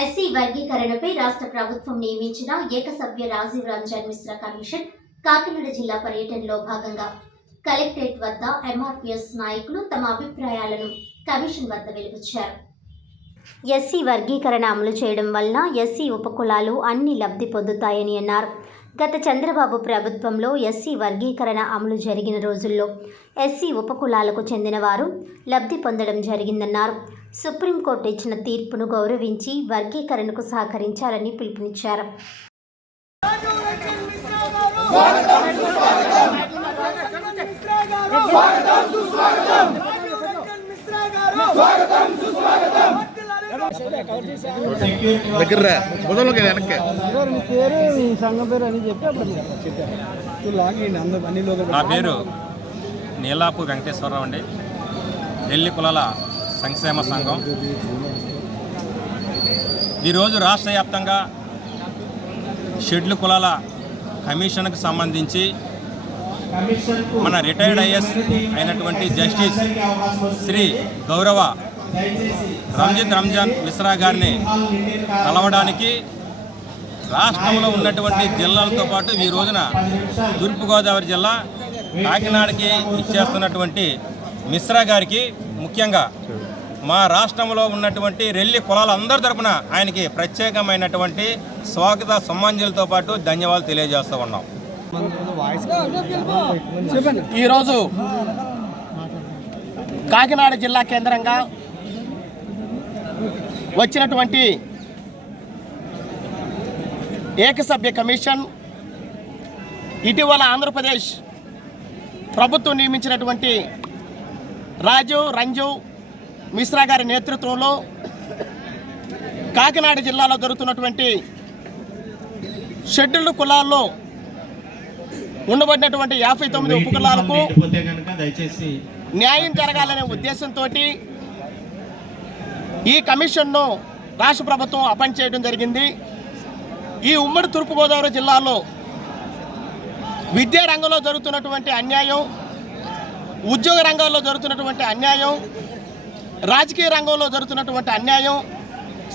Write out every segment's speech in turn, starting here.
SC వర్గీకరణపై రాష్ట్ర ప్రభుత్వం నియమించిన ఏకసభ్య రాజీవ్ రంజన్ మిశ్రా కమిషన్ కాకినాడ జిల్లా పర్యటనలో భాగంగా కలెక్టరేట్ వద్ద ఎంఆర్పిఎస్ నాయకులు తమ అభిప్రాయాలను కమిషన్ వద్ద వెలిబుచ్చారు ఎస్సీ వర్గీకరణ అమలు చేయడం వలన ఎస్సీ ఉపకులాలు అన్ని లబ్ధి పొందుతాయని అన్నారు. గత చంద్రబాబు ప్రభుత్వంలో ఎస్సీ వర్గీకరణ అమలు జరిగిన రోజుల్లో ఎస్సీ ఉపకులాలకు చెందిన వారు లబ్ధి పొందడం జరిగిందన్నారు. సుప్రీంకోర్టు ఇచ్చిన తీర్పును గౌరవించి వర్గీకరణకు సహకరించాలని పిలుపునిచ్చారు. దగ్గర రా. బుధంలోకి వెనక్కి. సార్ మీ పేరు మీ సంఘం పేరు అని చెప్పి అప్పుడు చెప్పారు. ఇప్పుడు లాగిన్ అందరూ అన్ని లోకల్ నా పేరు నీలాపు వెంకటేశ్వరరావు అండి. నెల్లి కులాల సంక్షేమ సంఘం. ఈరోజు రాష్ట్ర వ్యాప్తంగా షెడ్లు కులాల కమిషన్కు సంబంధించి మన రిటైర్డ్ ఐఎస్ అయినటువంటి జస్టిస్ శ్రీ గౌరవ రంజిత్ రంజాన్ మిశ్రా గారిని కలవడానికి రాష్ట్రంలో ఉన్నటువంటి జిల్లాలతో పాటు ఈ రోజున తూర్పుగోదావరి జిల్లా కాకినాడకి ఇచ్చేస్తున్నటువంటి మిశ్రా గారికి ముఖ్యంగా మా రాష్ట్రంలో ఉన్నటువంటి రెల్లి కులాలందరి తరపున ఆయనకి ప్రత్యేకమైనటువంటి స్వాగత సమ్మాంజలితో పాటు ధన్యవాదాలు తెలియజేస్తూ ఉన్నాం. ఈరోజు కాకినాడ జిల్లా కేంద్రంగా వచ్చినటువంటి ఏకసభ్య కమిషన్ ఇటీవల ఆంధ్రప్రదేశ్ ప్రభుత్వం నియమించినటువంటి రాజు రంజు మిశ్రా గారి నేతృత్వంలో కాకినాడ జిల్లాలో జరుగుతున్నటువంటి షెడ్యూల్డ్ కులాల్లో ఉండబడినటువంటి యాభై తొమ్మిది ఉపకులాలకు న్యాయం జరగాలనే ఉద్దేశంతో ఈ కమిషన్ను రాష్ట్ర ప్రభుత్వం అపాయింట్ చేయడం జరిగింది. ఈ ఉమ్మడి తూర్పుగోదావరి జిల్లాలో విద్యా రంగంలో జరుగుతున్నటువంటి అన్యాయం ఉద్యోగ రంగంలో జరుగుతున్నటువంటి అన్యాయం రాజకీయ రంగంలో జరుగుతున్నటువంటి అన్యాయం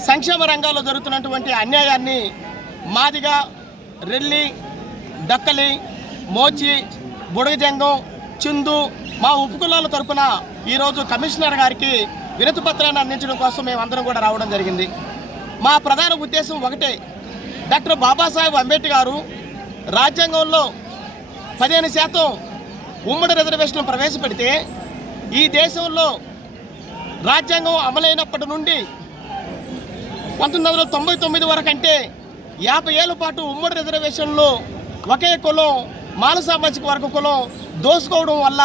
సంక్షేమ రంగాల్లో జరుగుతున్నటువంటి అన్యాయాన్ని మాదిగా రెల్లి డక్కలి మోచి బుడగజంగం చిందు మా ఉపకులాల తరఫున ఈరోజు కమిషనర్ గారికి వినతి పత్రాన్ని అందించడం కోసం మేమందరం కూడా రావడం జరిగింది. మా ప్రధాన ఉద్దేశం ఒకటే డాక్టర్ బాబాసాహెబ్ అంబేద్కర్ గారు రాజ్యాంగంలో పదిహేను శాతం ఉమ్మడి రిజర్వేషన్లు ప్రవేశపెడితే ఈ దేశంలో రాజ్యాంగం అమలైనప్పటి నుండి పంతొమ్మిది వందల తొంభై తొమ్మిది వరకు అంటే యాభై ఏళ్ళ పాటు ఉమ్మడి రిజర్వేషన్లో ఒకే కులం మాల సామాజిక వర్గ కులం దోసుకోవడం వల్ల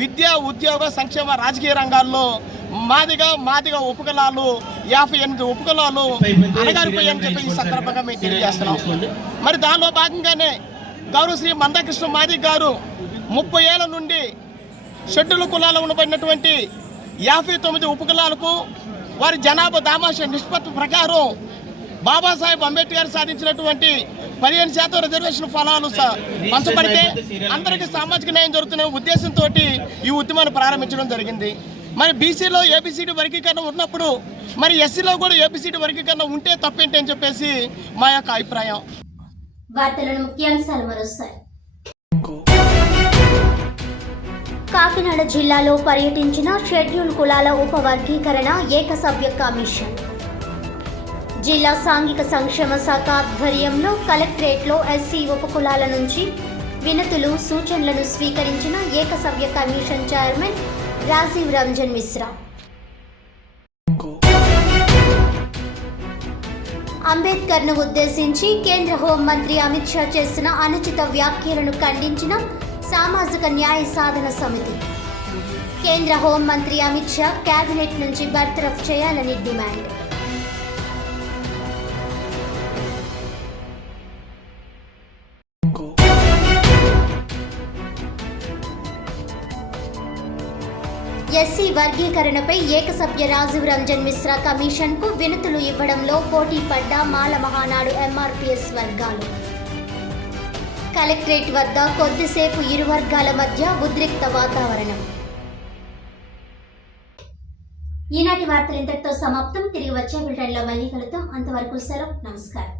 విద్య ఉద్యోగ సంక్షేమ రాజకీయ రంగాల్లో మాదిగా మాదిగా ఉపకులాలు యాభై ఎనిమిది ఉపకులాలు అడగారిపోయాయని చెప్పి ఈ సందర్భంగా మేము తెలియజేస్తున్నాం. మరి దానిలో భాగంగానే గౌరవ శ్రీ మందకృష్ణ మాదిక్ గారు ముప్పై ఏళ్ళ నుండి షెడ్యూల్ కులాలు ఉండబడినటువంటి యాభై తొమ్మిది ఉపకులాలకు వారి జనాభా దామాష నిష్పత్తి ప్రకారం బాబాసాహెబ్ అంబేద్కర్ సాధించినటువంటి పదిహేను శాతం రిజర్వేషన్ ఫలాలు పంచబడితే అందరికీ సామాజిక న్యాయం జరుగుతున్న ఉద్దేశంతో ఈ ఉద్యమాన్ని ప్రారంభించడం జరిగింది. మరి బీసీలో ఏబిసిడి వర్గీకరణ ఉన్నప్పుడు మరి ఎస్సీలో కూడా ఏబిసిడి వర్గీకరణ ఉంటే తప్పేంటి అని చెప్పేసి మా యొక్క అభిప్రాయం. వార్తలను ముఖ్యాంశాలు మరోసారి. కాకినాడ జిల్లాలో పర్యటించిన షెడ్యూల్ కులాల ఉపవర్గీకరణ ఏకసభ్య కమిషన్. జిల్లా సాంఘిక సంక్షేమ శాఖ ఆధ్వర్యంలో కలెక్టరేట్లో ఎస్సీ ఉపకులాల నుంచి వినతులు సూచనలను స్వీకరించిన ఏకసభ్య కమిషన్ చైర్మన్ రాజీవ్ రంజన్ మిశ్రా. అంబేద్కర్ను ఉద్దేశించి కేంద్ర హోంమంత్రి అమిత్ షా చేసిన అనుచిత వ్యాఖ్యలను ఖండించిన సామాజిక న్యాయ సాధన సమితి. కేంద్ర హోంమంత్రి అమిత్ షా కేబినెట్ నుంచి బర్తరఫ్ చేయాలని డిమాండ్. ఎస్సీ వర్గీకరణపై ఏకసభ్య రాజీవ్ రంజన్ మిశ్రా కమిషన్కు వినతులు ఇవ్వడంలో పోటీ పడ్డ మాల మహానాడు ఎంఆర్పీఎస్ వర్గాలు. కలెక్టరేట్ వద్ద కొద్దిసేపు ఇరు వర్గాల మధ్య ఉద్రిక్త వాతావరణం. ఈనాటి వార్తలు ఇంతటితో సమాప్తం. తిరిగి వచ్చే బులెటిన్లో మళ్ళీ కలుద్దాం. అంతవరకు సెలవు. నమస్కారం.